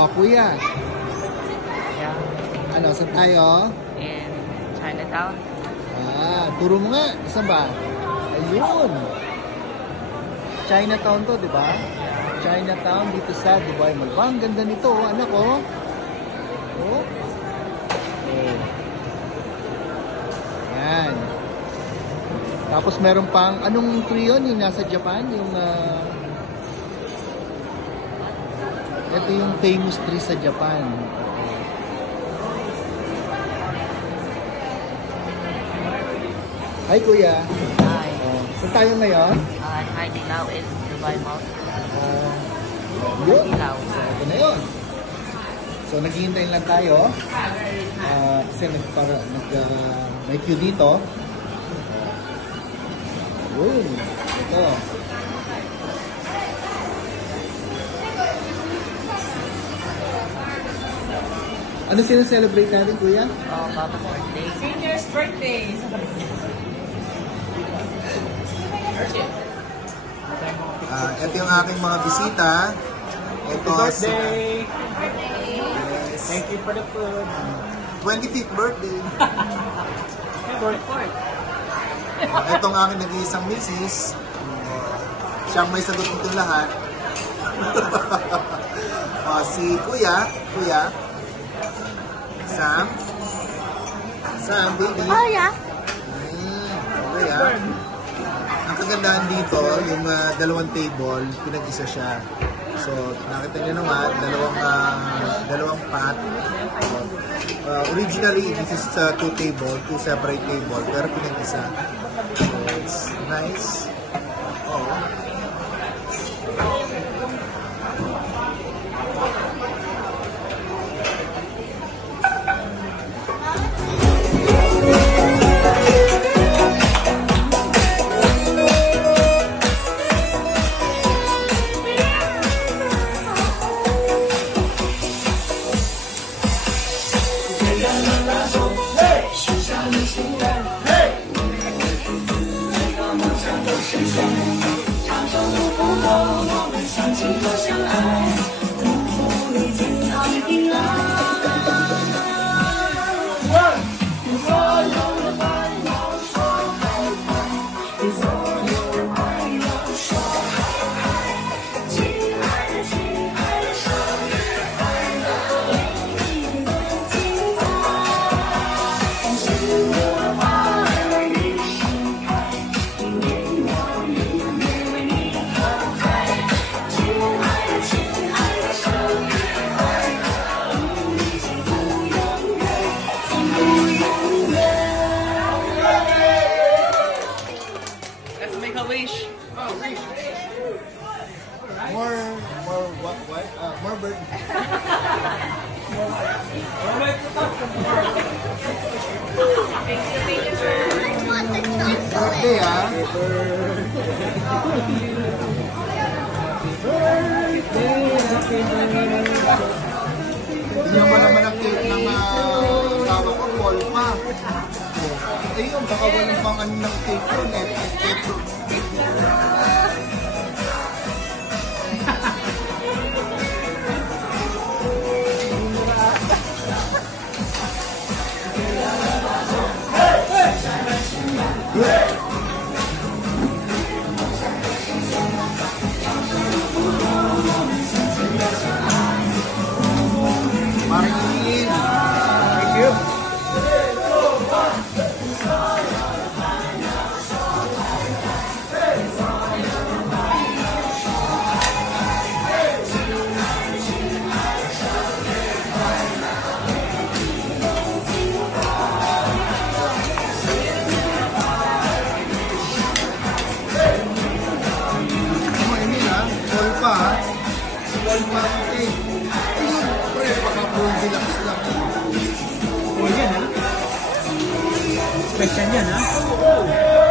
O, kuya. Yeah. Ano, saan tayo? In Chinatown. Turo mo nga. Saan ba? Ayun. Chinatown to, di ba? Chinatown dito sa Dubai Mall. Ang ganda nito, anak ko. Oh. Yan. Tapos meron pang, anong tree yun? Yung nasa Japan? Yung, ito yung famous tree sa Japan. Hi, kuya. Hi. Saan tayo ngayon? Hiding now in Dubai Mall. Yun. Dilaw. So, ito na yun. So, naghihintay lang tayo. Kasi may queue dito. Yun. Ito. Ano sinaselebrate natin, kuya? Papa's birthday. Senior's birthday. Ito yung aking mga bisita. Ito Birthday! Yes. Thank you for the food. 25th birthday. Fourth. Itong aking nag-iisang misis. Siyang may sagot nito lahat. Si Kuya. Sam, baby. Oh, yeah. Okay, Ang kagandahan dito, yung dalawang table, pinag-isa siya. So, nakita niyo naman, dalawang pot. Originally, this is two separate table, pero pinag-isa. So, it's nice. Oh. More bird. Birthday, Tingnan mo naman ang cake ng tawa ko, Paul pa. Ayun, baka walang pang ano ng cake yun. Thank you. Special yan, ha?